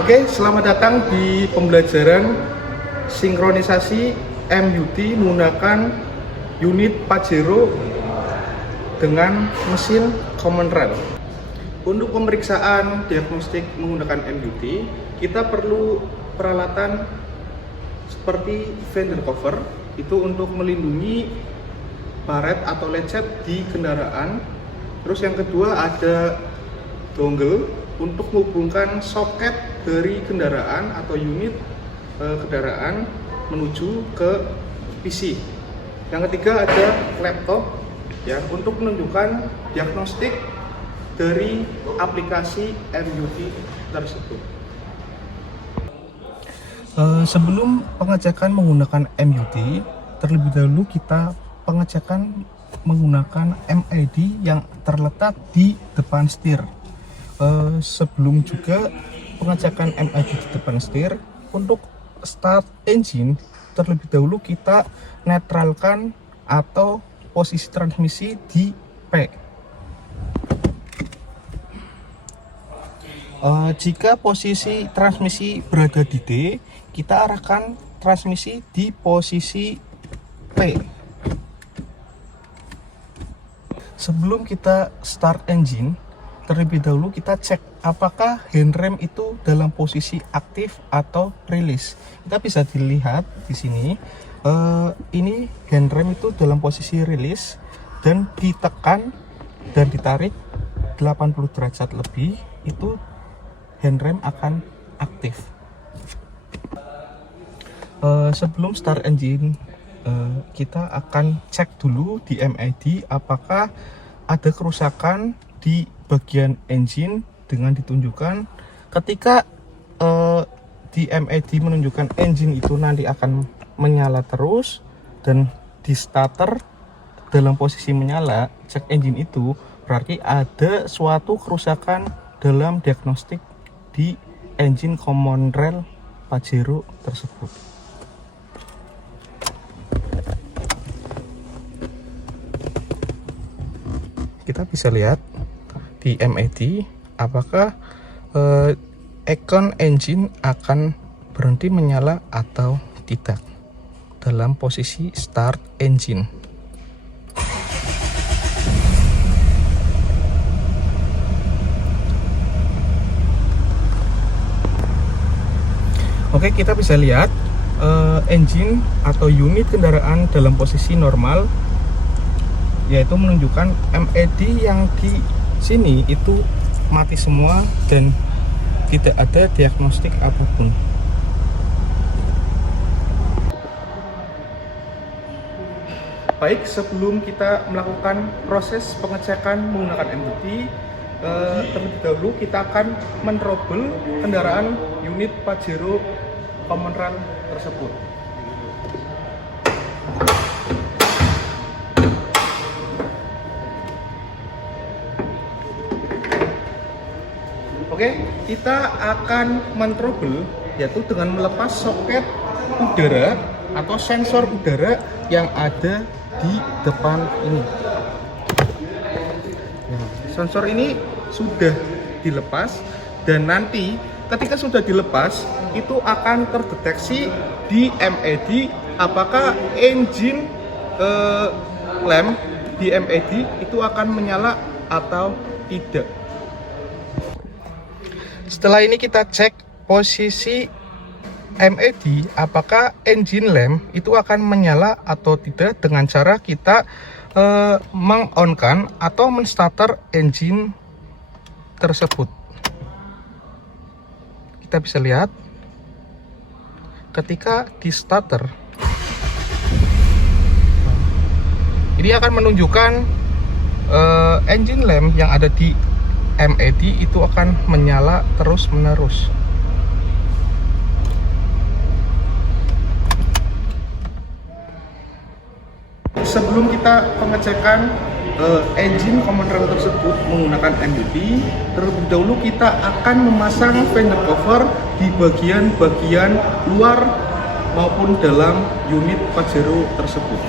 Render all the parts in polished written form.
Oke, selamat datang di pembelajaran sinkronisasi MUT menggunakan unit Pajero dengan mesin Common Rail. Untuk pemeriksaan diagnostik menggunakan MUT, kita perlu peralatan seperti fender cover, itu untuk melindungi baret atau lecet di kendaraan. Terus yang kedua ada dongle untuk menghubungkan soket dari kendaraan atau unit kendaraan menuju ke PC. Yang ketiga ada laptop ya untuk menunjukkan diagnostik dari aplikasi MUT tersebut. Sebelum pengecekan menggunakan MUT, terlebih dahulu kita pengecekan menggunakan MID yang terletak di depan setir. Sebelum juga pengecekan MID di depan setir, untuk start engine terlebih dahulu kita netralkan atau posisi transmisi di P. Jika posisi transmisi berada di D, kita arahkan transmisi di posisi P. Sebelum kita start engine, terlebih dahulu kita cek apakah handrem itu dalam posisi aktif atau rilis. Kita bisa dilihat di sini, ini handrem itu dalam posisi rilis dan ditekan dan ditarik 80 derajat lebih, itu handrem akan aktif. Sebelum start engine, kita akan cek dulu di MID apakah ada kerusakan di bagian engine dengan ditunjukkan ketika di MID menunjukkan engine itu nanti akan menyala terus dan di starter dalam posisi menyala, cek engine itu berarti ada suatu kerusakan dalam diagnostik di engine Common Rail Pajero tersebut. Kita bisa lihat di MID apakah icon engine akan berhenti menyala atau tidak dalam posisi start engine. Oke, kita bisa lihat engine atau unit kendaraan dalam posisi normal, yaitu menunjukkan MID yang di sini itu mati semua dan tidak ada diagnostik apapun. Baik, sebelum kita melakukan proses pengecekan menggunakan MUT, terlebih dahulu kita akan menerobel kendaraan unit Pajero Common Rail tersebut. Oke, kita akan menerobel yaitu dengan melepas soket udara atau sensor udara yang ada di depan ini. Sensor ini sudah dilepas dan nanti ketika sudah dilepas itu akan terdeteksi di MID apakah engine lamp di MID itu akan menyala atau tidak. Setelah ini kita cek posisi MID apakah engine lamp itu akan menyala atau tidak dengan cara kita meng-on-kan atau men-starter engine tersebut. Kita bisa lihat ketika di starter ini akan menunjukkan engine lamp yang ada di MID itu akan menyala terus-menerus. Sebelum kita pengecekan engine Common Rail tersebut menggunakan MUT, terlebih dahulu kita akan memasang fender cover di bagian-bagian luar maupun dalam unit Pajero tersebut.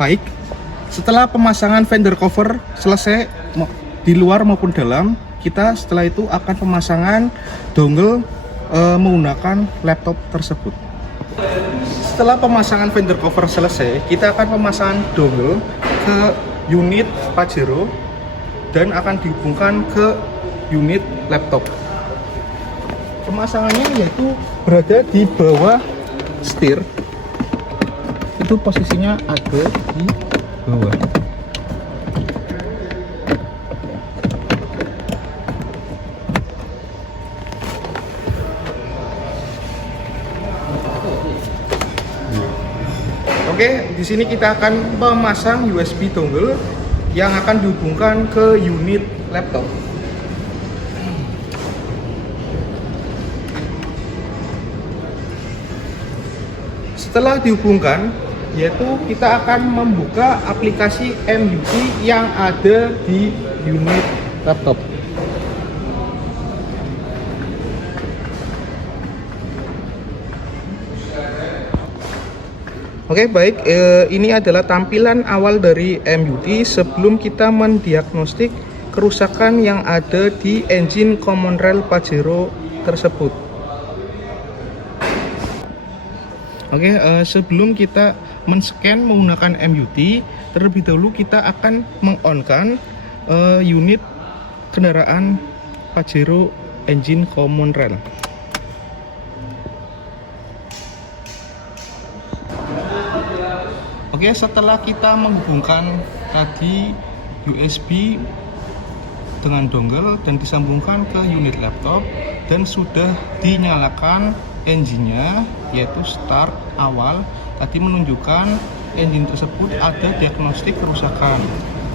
Baik, setelah pemasangan fender cover selesai di luar maupun dalam, kita setelah itu akan pemasangan dongle menggunakan laptop tersebut. Setelah pemasangan fender cover selesai, kita akan pemasangan dongle ke unit Pajero dan akan dihubungkan ke unit laptop. Pemasangannya yaitu berada di bawah setir. Itu posisinya ada di bawah. Oke, di sini kita akan memasang USB dongle yang akan dihubungkan ke unit laptop. Setelah dihubungkan, yaitu kita akan membuka aplikasi MUT yang ada di unit laptop. Oke, baik, ini adalah tampilan awal dari MUT sebelum kita mendiagnostik kerusakan yang ada di engine Common Rail Pajero tersebut. Oke, sebelum kita men-scan menggunakan MUT, terlebih dahulu kita akan meng-on-kan unit kendaraan Pajero engine Common Rail. Oke, setelah kita menghubungkan tadi USB dengan dongle dan disambungkan ke unit laptop dan sudah dinyalakan engine-nya, yaitu start awal, tadi menunjukkan engine tersebut ada diagnostik kerusakan.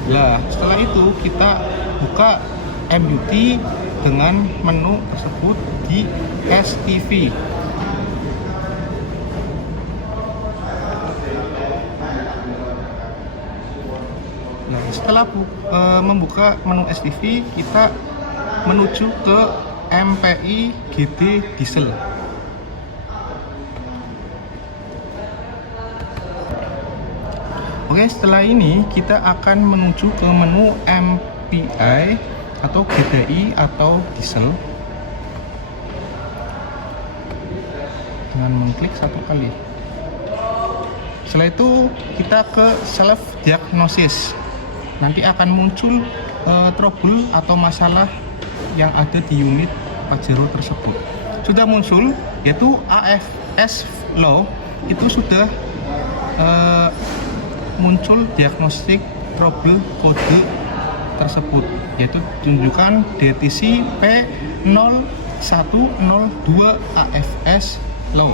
Nah, setelah itu kita buka MUT dengan menu tersebut di STV. Nah, setelah membuka menu STV, kita menuju ke MPI GT Diesel. Oke, setelah ini kita akan menuju ke menu MPI atau GTI atau Diesel dengan mengklik satu kali. Setelah itu kita ke self diagnosis. Nanti akan muncul trouble atau masalah yang ada di unit Pajero tersebut. Sudah muncul, yaitu AFS low, itu sudah muncul diagnostik trouble kode tersebut, yaitu tunjukkan DTC P0102 AFS low.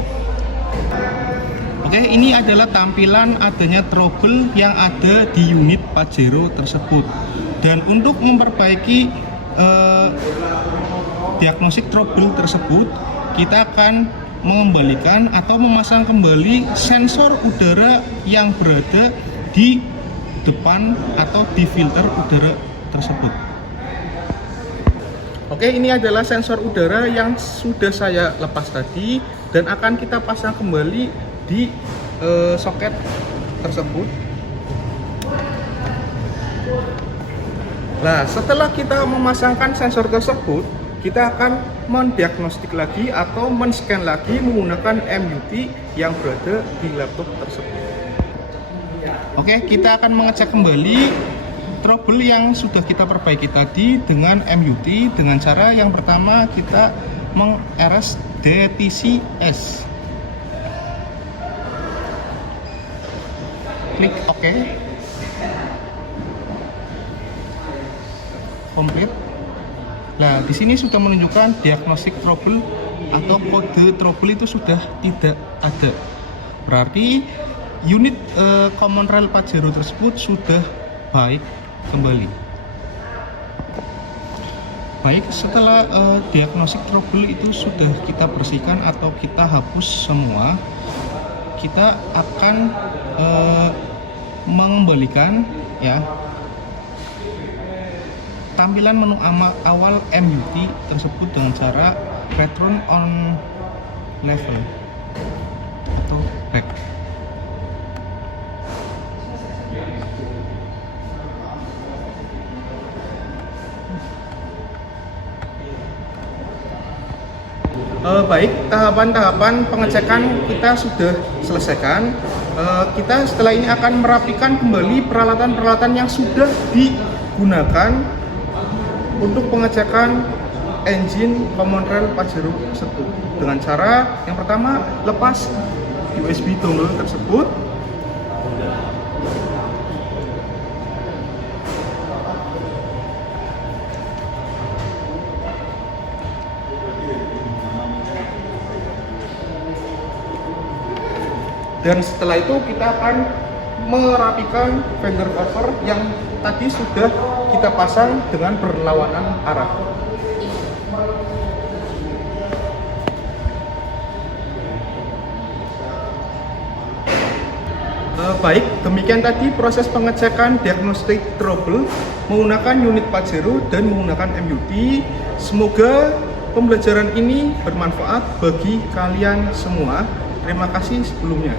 Oke, ini adalah tampilan adanya trouble yang ada di unit Pajero tersebut. Dan untuk memperbaiki diagnostik trouble tersebut, kita akan mengembalikan atau memasang kembali sensor udara yang berada di depan atau di filter udara tersebut. Oke, ini adalah sensor udara yang sudah saya lepas tadi dan akan kita pasang kembali di soket tersebut. Nah, setelah kita memasangkan sensor tersebut, kita akan mendiagnostik lagi atau men-scan lagi menggunakan MUT yang berada di laptop tersebut. Oke, kita akan mengecek kembali trouble yang sudah kita perbaiki tadi dengan MUT dengan cara yang pertama kita meng-RS DTCS. Klik OK. Komplit. Nah, di sini sudah menunjukkan diagnostic trouble atau kode trouble itu sudah tidak ada. Berarti unit common rail Pajero tersebut sudah baik kembali. Baik, setelah diagnostic trouble itu sudah kita bersihkan atau kita hapus semua, kita akan mengembalikan ya tampilan menu awal MUT tersebut dengan cara return on level atau back. Baik, tahapan-tahapan pengecekan kita sudah selesaikan. Kita setelah ini akan merapikan kembali peralatan-peralatan yang sudah digunakan untuk pengecekan engine common rail Pajero tersebut. Dengan cara yang pertama, lepas USB dongle tersebut. Dan setelah itu kita akan merapikan fender cover yang tadi sudah kita pasang dengan berlawanan arah. Baik, demikian tadi proses pengecekan diagnostic trouble menggunakan unit Pajero dan menggunakan MUT. Semoga pembelajaran ini bermanfaat bagi kalian semua. Terima kasih sebelumnya.